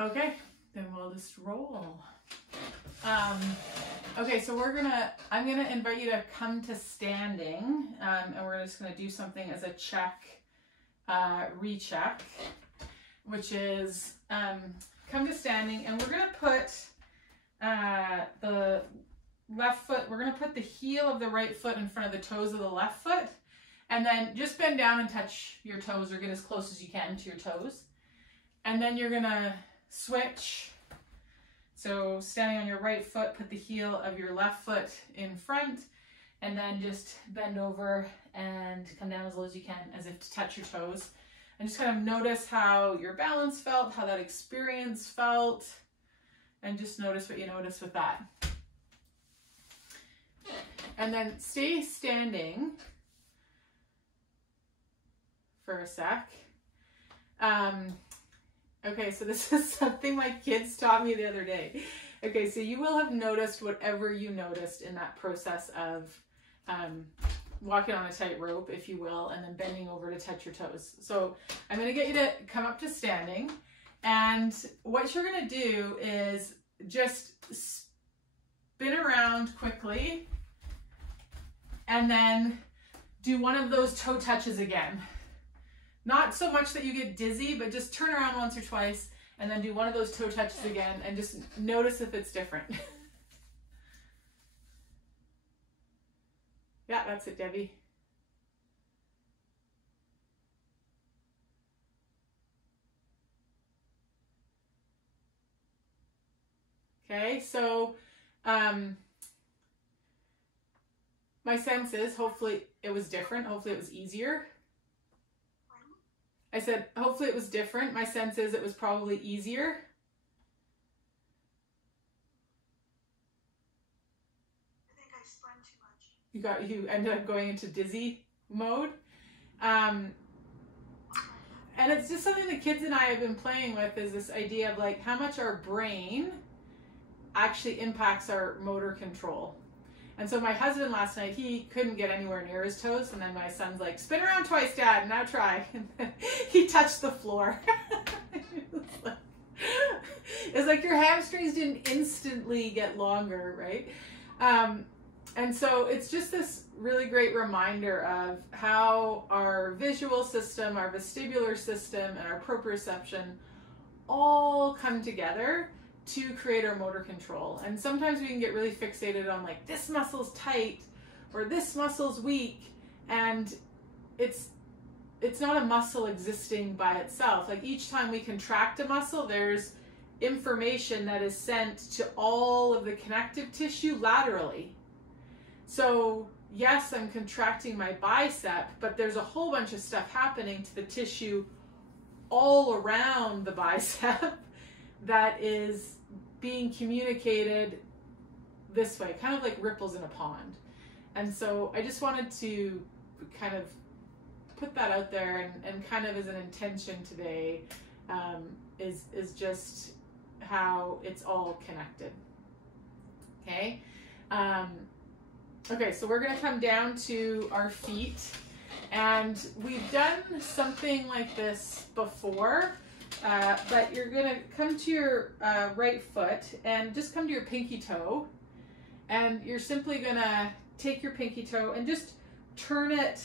Okay, then we'll just roll. Okay, so I'm gonna invite you to come to standing, and we're just gonna do something as a check, recheck, which is come to standing, and we're gonna put the left foot, we're gonna put the heel of the right foot in front of the toes of the left foot, and then just bend down and touch your toes, or get as close as you can to your toes. And then you're gonna switch. So standing on your right foot, put the heel of your left foot in front, and then just bend over and come down as low as you can, as if to touch your toes. And just kind of notice how your balance felt, how that experience felt, and just notice what you notice with that. And then stay standing for a sec. Okay, so this is something my kids taught me the other day. Okay, so you will have noticed whatever you noticed in that process of walking on a tightrope, if you will, and then bending over to touch your toes. So I'm going to get you to come up to standing, and what you're going to do is just spin around quickly and then do one of those toe touches again. Not so much that you get dizzy, but just turn around once or twice and then do one of those toe touches again, and just notice if it's different. Yeah, that's it, Debbie. Okay, so my sense is hopefully it was different. Hopefully it was easier. I said, hopefully it was different. My sense is it was probably easier. I think I spun too much. You ended up going into dizzy mode. And it's just something the kids and I have been playing with, is this idea of like how much our brain actually impacts our motor control. And so my husband last night, he couldn't get anywhere near his toes. And then my son's like, spin around twice, Dad, now try. And then he touched the floor. It's like your hamstrings didn't instantly get longer, right? And so it's just this really great reminder of how our visual system, our vestibular system, and our proprioception all come together to create our motor control. And sometimes we can get really fixated on like, this muscle's tight or this muscle's weak, and it's not a muscle existing by itself. Like each time we contract a muscle, there's information that is sent to all of the connective tissue laterally. So yes, I'm contracting my bicep, but there's a whole bunch of stuff happening to the tissue all around the bicep that is being communicated this way, kind of like ripples in a pond. And so I just wanted to kind of put that out there, and kind of as an intention today, is just how it's all connected. Okay. Okay, so we're going to come down to our feet, and we've done something like this before. But you're going to come to your right foot and just come to your pinky toe, and you're simply going to take your pinky toe and just turn it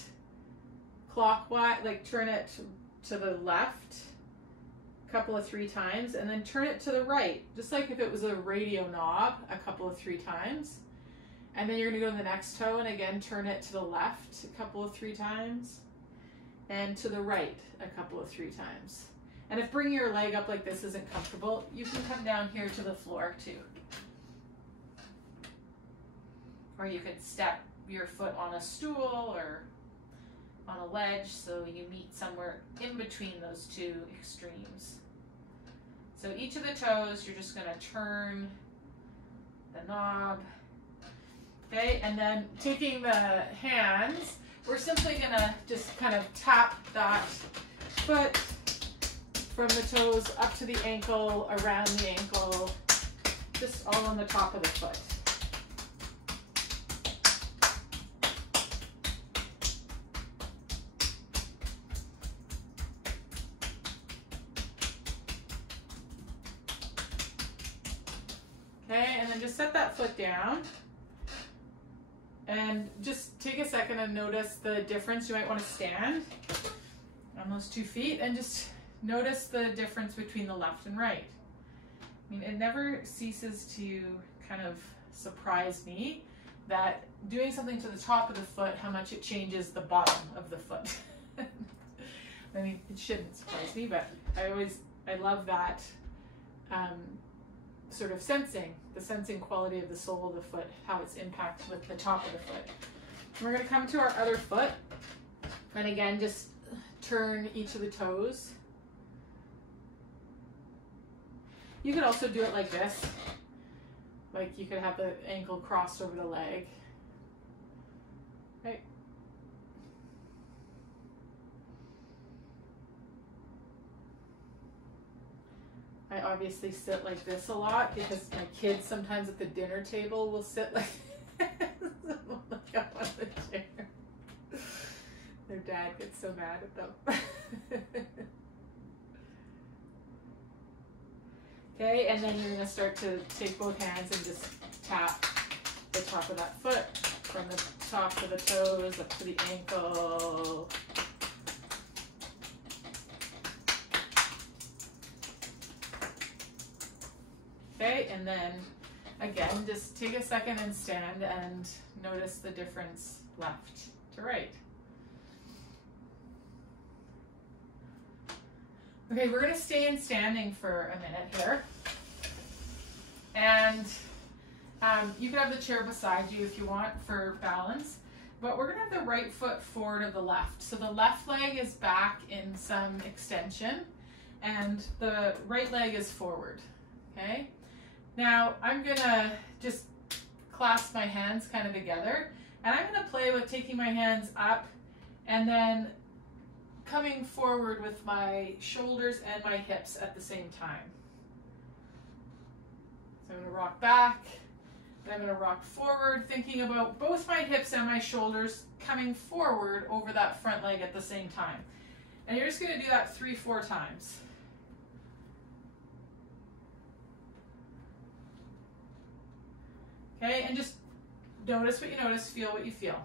clockwise, like turn it to the left a couple of 3 times, and then turn it to the right, just like if it was a radio knob, a couple of 3 times. And then you're going to go to the next toe and again turn it to the left a couple of 3 times, and to the right a couple of 3 times. And if bringing your leg up like this isn't comfortable, you can come down here to the floor too. Or you could step your foot on a stool or on a ledge so you meet somewhere in between those 2 extremes. So each of the toes, you're just going to turn the knob. Okay, and then taking the hands, we're simply going to just kind of tap that foot from the toes up to the ankle, around the ankle, just all on the top of the foot. then just set that foot down. And just take a second and notice the difference. You might want to stand on those 2 feet and just notice the difference between the left and right. I mean, it never ceases to kind of surprise me that doing something to the top of the foot, how much it changes the bottom of the foot. I mean, it shouldn't surprise me, but I love that sort of the sensing quality of the sole of the foot, how it's impacted with the top of the foot. And we're going to come to our other foot, and again, just turn each of the toes. You could also do it like this, like you could have the ankle crossed over the leg. Right. I obviously sit like this a lot because my kids sometimes at the dinner table will sit like look up on the chair. Their dad gets so mad at them. Okay, and then you're going to start to take both hands and just tap the top of that foot from the top to the toes up to the ankle. Okay, and then again, just take a second and stand and notice the difference left to right. Okay, we're going to stay in standing for a minute here. And you can have the chair beside you if you want for balance. But we're going to have the right foot forward of the left. So the left leg is back in some extension and the right leg is forward. Okay? Now I'm going to just clasp my hands kind of together. And I'm going to play with taking my hands up and then coming forward with my shoulders and my hips at the same time. So I'm going to rock back, and I'm going to rock forward, thinking about both my hips and my shoulders coming forward over that front leg at the same time. And you're just going to do that 3-4 times. Okay, and just notice what you notice, feel what you feel.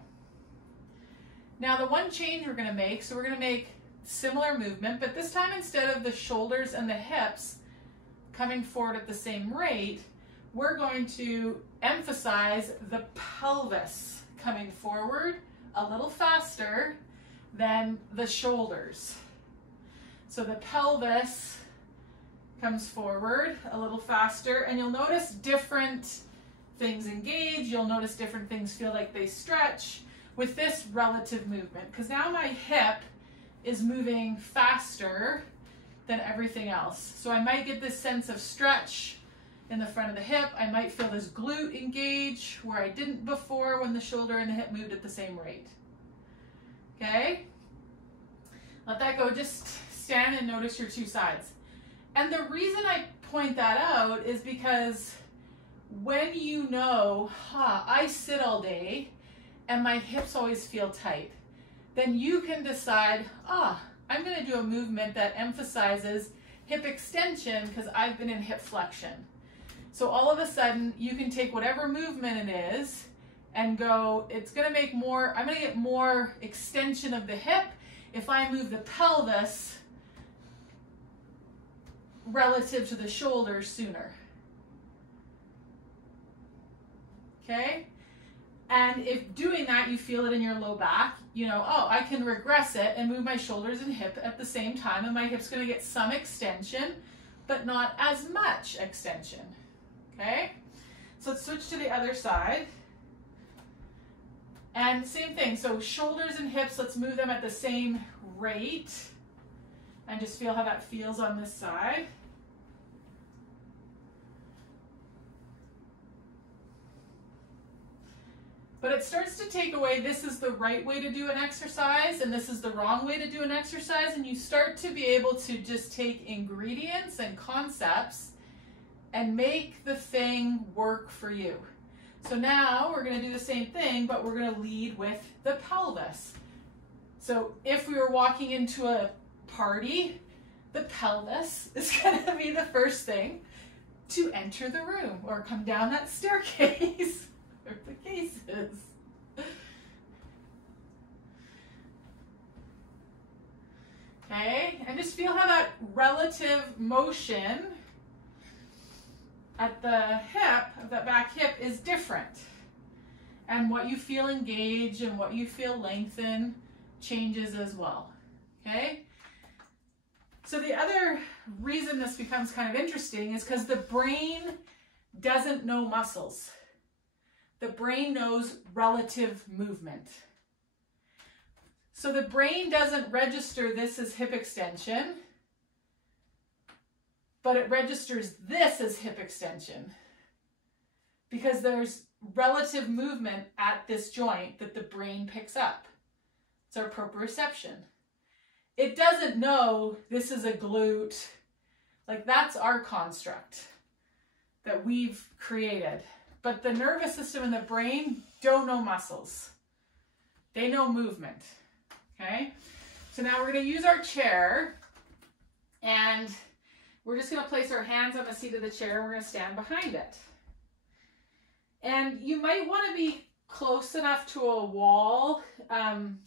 Now the one change we're going to make, so we're going to make similar movement, but this time instead of the shoulders and the hips coming forward at the same rate, we're going to emphasize the pelvis coming forward a little faster than the shoulders. So the pelvis comes forward a little faster, and you'll notice different things engage. You'll notice different things feel like they stretch with this relative movement, because now my hip is moving faster than everything else. So I might get this sense of stretch in the front of the hip. I might feel this glute engage where I didn't before when the shoulder and the hip moved at the same rate. Okay? Let that go. Just stand and notice your two sides. And the reason I point that out is because when you know, I sit all day and my hips always feel tight, then you can decide, I'm going to do a movement that emphasizes hip extension because I've been in hip flexion. So all of a sudden you can take whatever movement it is and go, it's going to make more, I'm going to get more extension of the hip if I move the pelvis relative to the shoulder sooner. Okay? And if doing that, you feel it in your low back, you know, I can regress it and move my shoulders and hip at the same time, and my hip's going to get some extension, but not as much extension. Okay? So let's switch to the other side. And same thing, so shoulders and hips, let's move them at the same rate. And just feel how that feels on this side. But it starts to take away, this is the right way to do an exercise and this is the wrong way to do an exercise, and you start to be able to just take ingredients and concepts and make the thing work for you. So now we're going to do the same thing, but we're going to lead with the pelvis. So if we were walking into a party, the pelvis is going to be the first thing. to enter the room or come down that staircase, or the cases. Okay, and just feel how that relative motion at the hip, of that back hip, is different. And what you feel engage and what you feel lengthen changes as well. Okay? So the other reason this becomes kind of interesting is because the brain doesn't know muscles. The brain knows relative movement. So the brain doesn't register this as hip extension, but it registers this as hip extension because there's relative movement at this joint that the brain picks up. It's our proprioception. It doesn't know this is a glute. Like, that's our construct that we've created. But the nervous system and the brain don't know muscles. They know movement. Okay? So now we're going to use our chair, and we're just going to place our hands on the seat of the chair, and we're going to stand behind it. And you might want to be close enough to a wall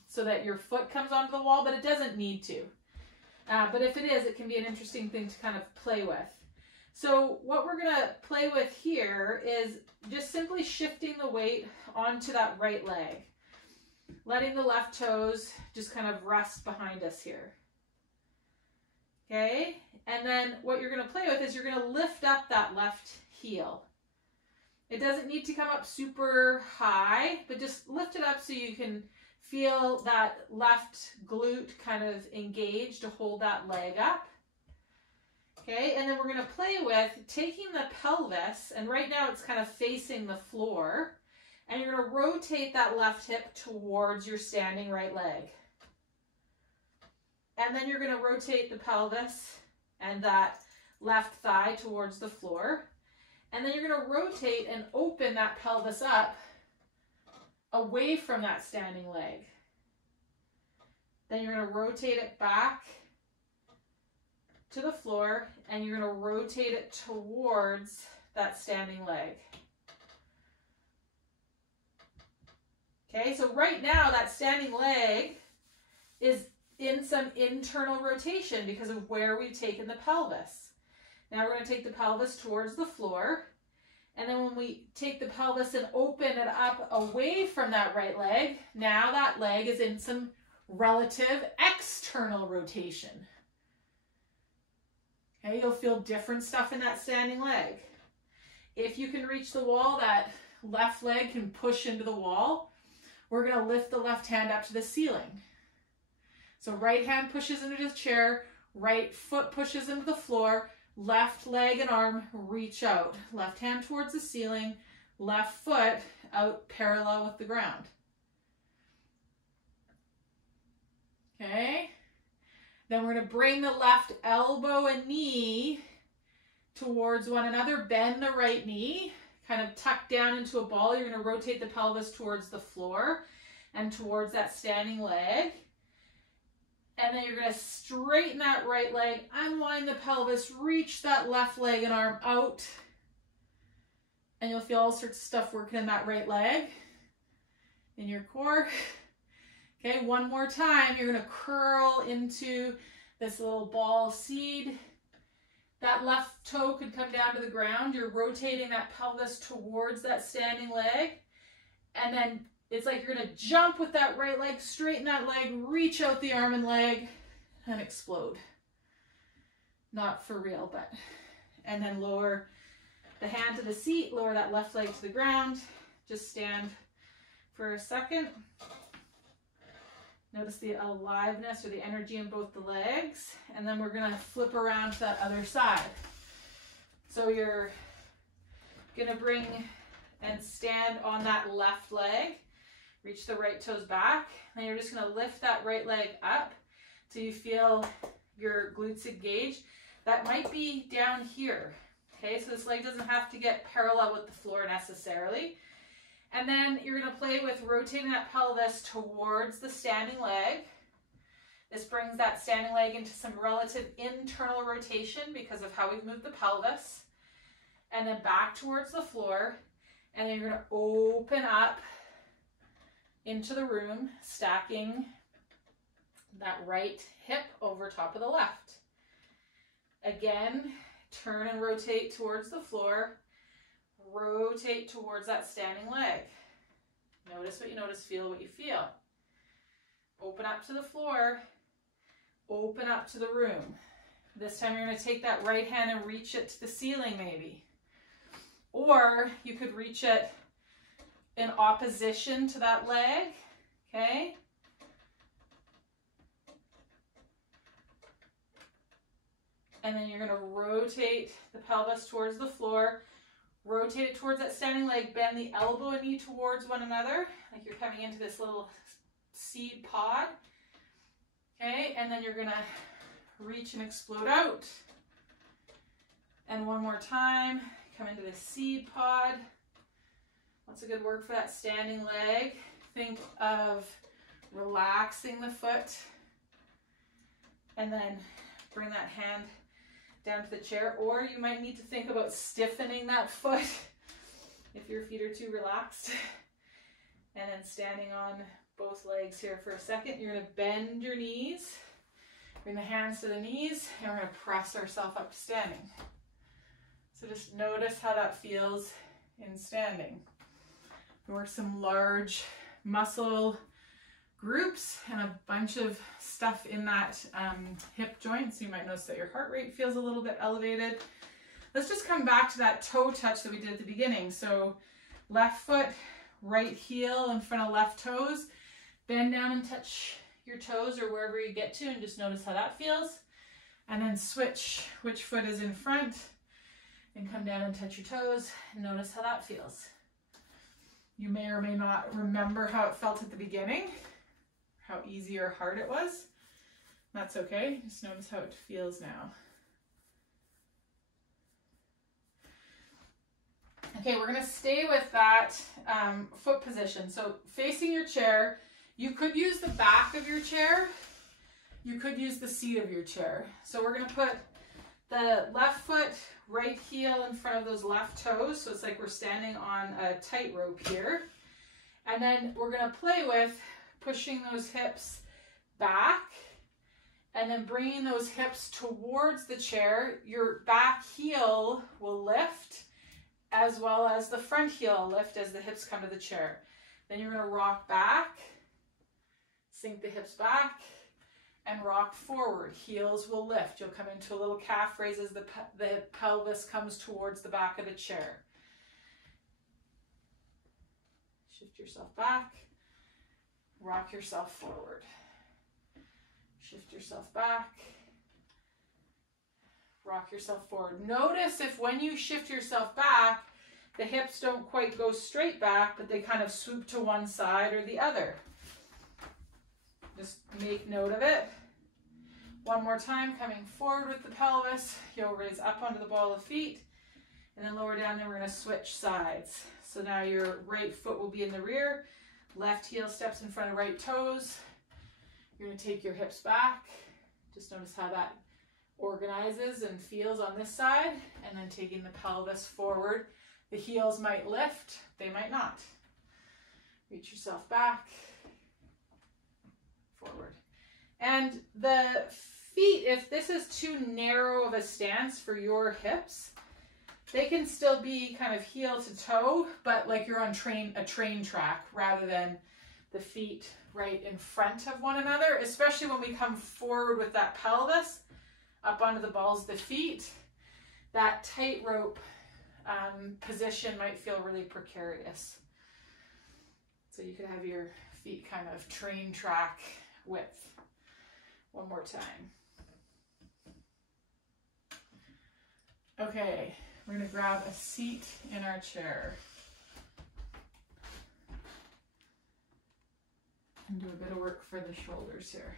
so that your foot comes onto the wall, but it doesn't need to. But if it is, it can be an interesting thing to kind of play with. So what we're going to play with here is just simply shifting the weight onto that right leg, letting the left toes just kind of rest behind us here. Okay, and then what you're going to play with is you're going to lift up that left heel. It doesn't need to come up super high, but just lift it up so you can feel that left glute kind of engage to hold that leg up. Okay, and then we're going to play with taking the pelvis, and right now it's kind of facing the floor, and you're going to rotate that left hip towards your standing right leg. And then you're going to rotate the pelvis and that left thigh towards the floor. And then you're going to rotate and open that pelvis up away from that standing leg. Then you're going to rotate it back to the floor, and you're going to rotate it towards that standing leg. Okay, so right now that standing leg is in some internal rotation because of where we've taken the pelvis. Now we're going to take the pelvis towards the floor, and then when we take the pelvis and open it up away from that right leg, now that leg is in some relative external rotation. Okay, you'll feel different stuff in that standing leg. If you can reach the wall, that left leg can push into the wall. We're going to lift the left hand up to the ceiling. So right hand pushes into the chair, right foot pushes into the floor, left leg and arm reach out. Left hand towards the ceiling, left foot out parallel with the ground. Okay. Then we're going to bring the left elbow and knee towards one another. Bend the right knee, kind of tuck down into a ball. You're going to rotate the pelvis towards the floor and towards that standing leg. And then you're going to straighten that right leg, unwind the pelvis, reach that left leg and arm out. And you'll feel all sorts of stuff working in that right leg, in your core. Okay, one more time. You're going to curl into this little ball seed. That left toe could come down to the ground. You're rotating that pelvis towards that standing leg. And then it's like you're going to jump with that right leg, straighten that leg, reach out the arm and leg, and explode. Not for real, but. And then lower the hand to the seat, lower that left leg to the ground. Just stand for a second. Notice the aliveness or the energy in both the legs. And then we're going to flip around to that other side. So you're going to bring and stand on that left leg. Reach the right toes back. Then you're just going to lift that right leg up till you feel your glutes engaged. That might be down here. Okay, so this leg doesn't have to get parallel with the floor necessarily. And then you're going to play with rotating that pelvis towards the standing leg. This brings that standing leg into some relative internal rotation because of how we've moved the pelvis. and then back towards the floor. And then you're going to open up into the room, stacking that right hip over top of the left. Again, turn and rotate towards the floor. Rotate towards that standing leg. Notice what you notice, feel what you feel. Open up to the floor. Open up to the room. This time you're going to take that right hand and reach it to the ceiling maybe. Or you could reach it in opposition to that leg, okay? And then you're going to rotate the pelvis towards the floor. Rotate it towards that standing leg. Bend the elbow and knee towards one another, like you're coming into this little seed pod. Okay, and then you're going to reach and explode out. And one more time. Come into the seed pod. What's a good word for that standing leg? Think of relaxing the foot. And then bring that hand down to the chair. Or you might need to think about stiffening that foot if your feet are too relaxed. And then standing on both legs here for a second. You're going to bend your knees. Bring the hands to the knees. And we're going to press ourselves up to standing. So just notice how that feels in standing. We work some large muscle groups and a bunch of stuff in that hip joint. So you might notice that your heart rate feels a little bit elevated. Let's just come back to that toe touch that we did at the beginning. So left foot, right heel in front of left toes. Bend down and touch your toes or wherever you get to and just notice how that feels. And then switch which foot is in front. And come down and touch your toes and notice how that feels. You may or may not remember how it felt at the beginning, how easy or hard it was. That's okay, just notice how it feels now. Okay, we're gonna stay with that foot position. So facing your chair, you could use the back of your chair, you could use the seat of your chair. So we're gonna put the left foot, right heel in front of those left toes. So it's like we're standing on a tightrope here. And then we're going to play with pushing those hips back and then bringing those hips towards the chair. Your back heel will lift as well as the front heel will lift as the hips come to the chair. Then you're going to rock back, sink the hips back, and rock forward. Heels will lift. You'll come into a little calf raise as the pelvis comes towards the back of the chair. Shift yourself back. Rock yourself forward. Shift yourself back. Rock yourself forward. Notice if when you shift yourself back, the hips don't quite go straight back, but they kind of swoop to one side or the other. Just make note of it. One more time, coming forward with the pelvis. You'll raise up onto the ball of feet and then lower down. Then we're going to switch sides. So now your right foot will be in the rear. Left heel steps in front of right toes. You're going to take your hips back. Just notice how that organizes and feels on this side. And then taking the pelvis forward. The heels might lift. They might not. Reach yourself back. Forward. And the feet, if this is too narrow of a stance for your hips, they can still be kind of heel to toe, but like you're on a train track rather than the feet right in front of one another, especially when we come forward with that pelvis up onto the balls of the feet. That tightrope position might feel really precarious. So you could have your feet kind of train track width. One more time. Okay, we're going to grab a seat in our chair and do a bit of work for the shoulders here.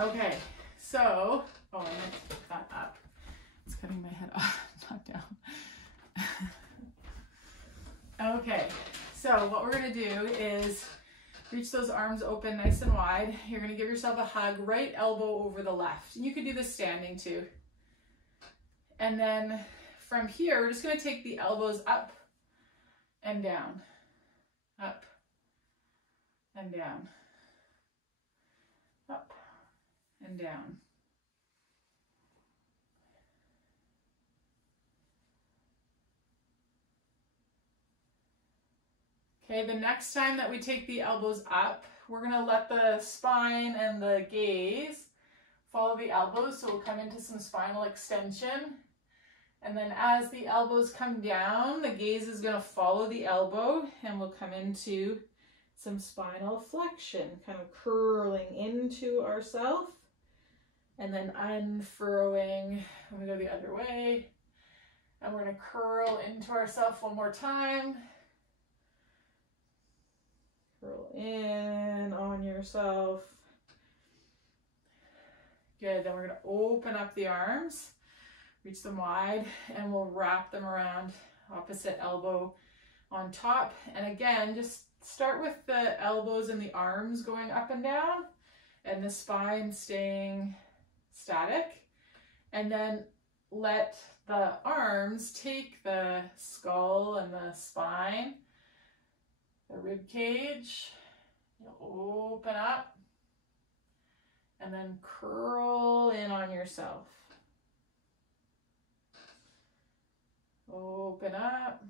Okay, so, oh, I meant to put that up. It's cutting my head off, not down. Okay, so what we're going to do is Reach those arms open nice and wide. You're going to give yourself a hug, right elbow over the left. And you can do this standing too. And then from here, we're just going to take the elbows up and down, up and down, up and down. Okay, the next time that we take the elbows up, we're going to let the spine and the gaze follow the elbows, so we'll come into some spinal extension. And then as the elbows come down, the gaze is going to follow the elbow, and we'll come into some spinal flexion, kind of curling into ourselves, and then unfurrowing when we go the other way. And we're going to curl into ourselves one more time. Curl in on yourself. Good, then we're going to open up the arms, reach them wide, and we'll wrap them around opposite elbow on top. And again, just start with the elbows and the arms going up and down, and the spine staying static. And then let the arms take the skull and the spine, the rib cage. You'll open up and then curl in on yourself. Open up.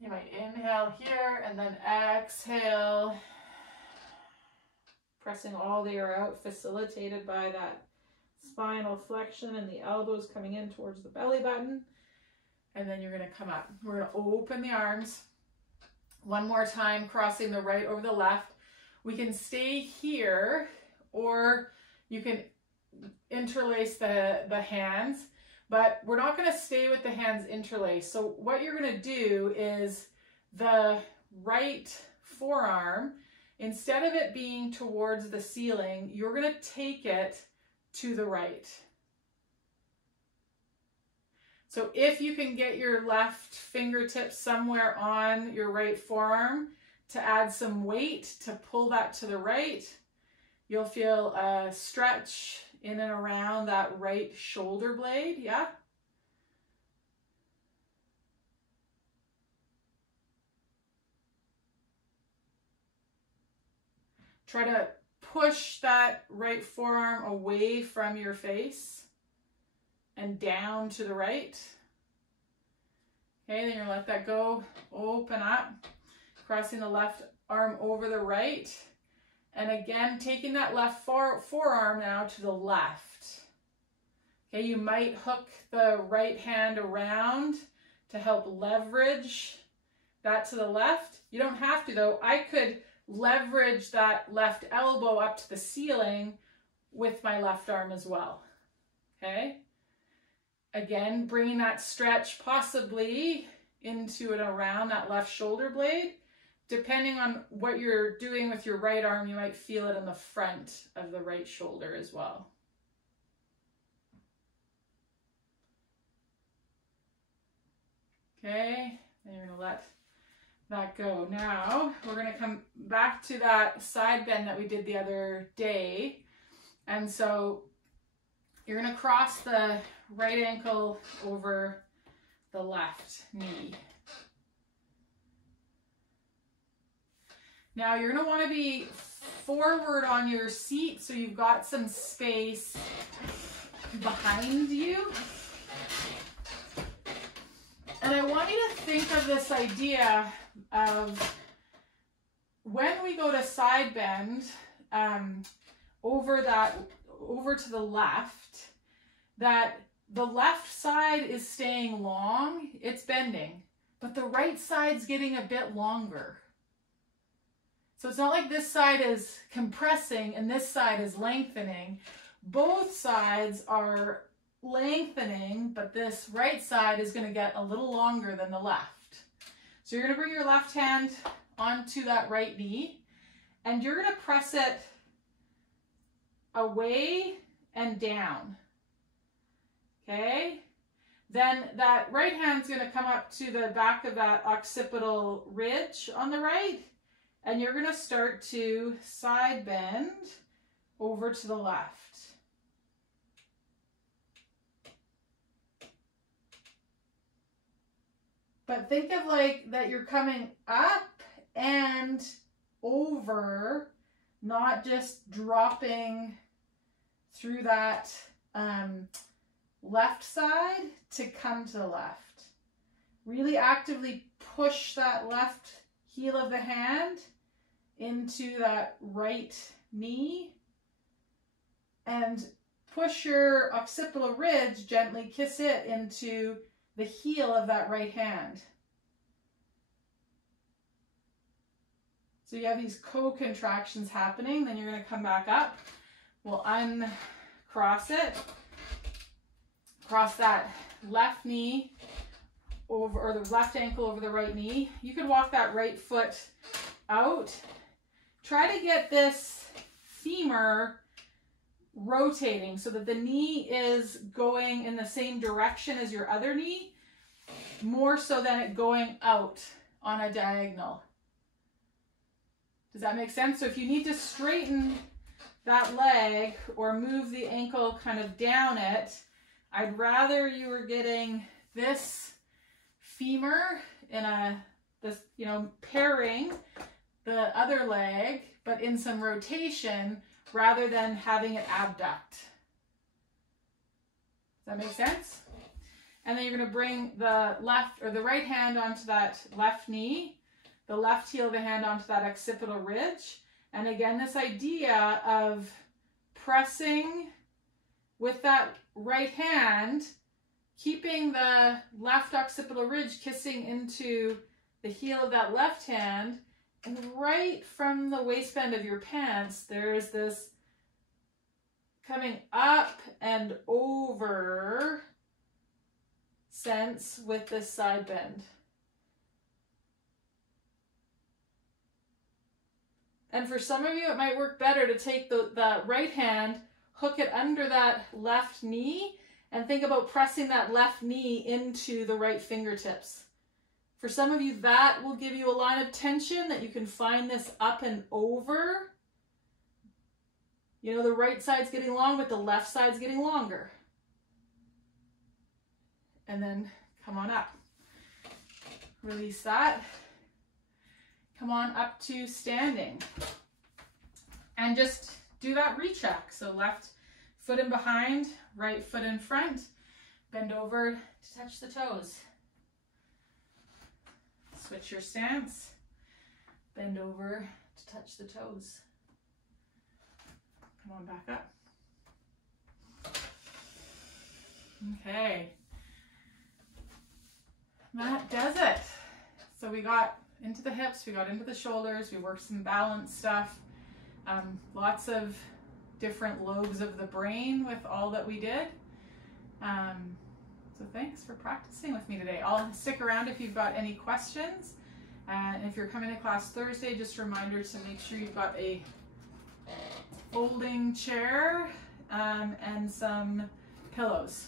You might inhale here and then exhale, pressing all the air out, facilitated by that spinal flexion and the elbows coming in towards the belly button. And then you're going to come up. We're going to open the arms one more time, crossing the right over the left. We can stay here, or you can interlace the hands, but we're not going to stay with the hands interlaced. So what you're going to do is the right forearm, instead of it being towards the ceiling, you're going to take it to the right. So if you can get your left fingertips somewhere on your right forearm to add some weight to pull that to the right, you'll feel a stretch in and around that right shoulder blade, yeah? Try to push that right forearm away from your face and down to the right. Okay, then you're gonna let that go, open up, crossing the left arm over the right. And again, taking that left forearm now to the left. Okay, you might hook the right hand around to help leverage that to the left. You don't have to though. I could leverage that left elbow up to the ceiling with my left arm as well. Okay? Again, bringing that stretch possibly into and around that left shoulder blade. Depending on what you're doing with your right arm, you might feel it in the front of the right shoulder as well. Okay, and you're gonna let that go. Now, we're gonna come back to that side bend that we did the other day. And so you're gonna cross the right ankle over the left knee. Now you're going to want to be forward on your seat so you've got some space behind you. And I want you to think of this idea of when we go to side bend over to the left, that the left side is staying long, it's bending, but the right side's getting a bit longer. So it's not like this side is compressing and this side is lengthening. Both sides are lengthening, but this right side is going to get a little longer than the left. So you're going to bring your left hand onto that right knee, and you're going to press it away and down. Okay? Then that right hand's going to come up to the back of that occipital ridge on the right, and you're going to start to side bend over to the left. But think of like that you're coming up and over, not just dropping through that left side to come to the left. Really actively push that left heel of the hand into that right knee and push your occipital ridge, gently kiss it into the heel of that right hand. So you have these co-contractions happening, then you're going to come back up. We'll uncross it. Cross that left knee over, or the left ankle over the right knee. You could walk that right foot out. Try to get this femur rotating so that the knee is going in the same direction as your other knee, more so than it going out on a diagonal. Does that make sense? So if you need to straighten that leg or move the ankle kind of down it, I'd rather you were getting this femur in pairing the other leg, but in some rotation rather than having it abduct. Does that make sense? And then you're going to bring the left or the right hand onto that left knee, the left heel of the hand onto that occipital ridge. And again, this idea of pressing with that right hand, keeping the left occipital ridge kissing into the heel of that left hand, and right from the waistband of your pants, there's this coming up and over sense with this side bend. And for some of you, it might work better to take the right hand, hook it under that left knee, and think about pressing that left knee into the right fingertips. For some of you, that will give you a line of tension that you can find this up and over. You know, the right side's getting long, but the left side's getting longer. And then come on up. Release that. Come on up to standing. And just do that recheck. So left foot in behind, right foot in front. Bend over to touch the toes. Switch your stance. Bend over to touch the toes. Come on back up. Okay. That does it. So we got into the hips, we got into the shoulders, we worked some balance stuff. Lots of different lobes of the brain with all that we did. So thanks for practicing with me today. I'll stick around if you've got any questions. And if you're coming to class Thursday, just a reminder to make sure you've got a folding chair and some pillows.